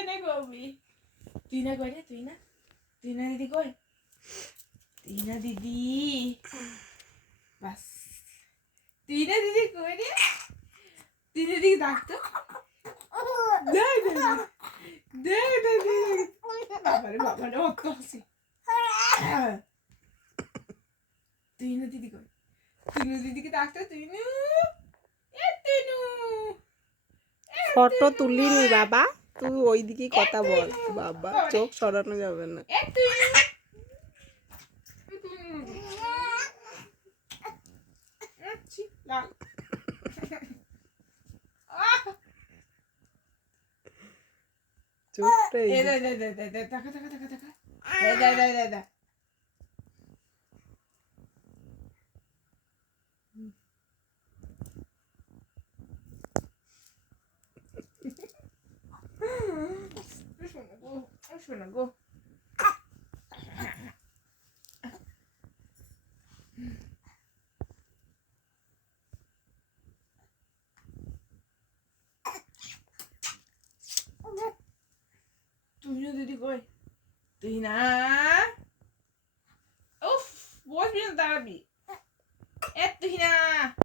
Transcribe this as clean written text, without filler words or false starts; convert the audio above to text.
কেনে কবি তুই না কই রে তুই না দিদি কই তুই না দিদি বাস তুই না দিদি কই রে তুই না দিদি ডাকতো বাবারে অত হাসি তুই না দিদি কই তুই না দিদিকে ডাকতো তুই নু ফটো তুলিনি বাবা, তুই ওইদিকে কথা বল বাবা, চোখ সরানো যাবে না। চোখটাই শোনা গো তুই না দিদি কই তুই না উফ বসবি না দাঁড়াবি তুই না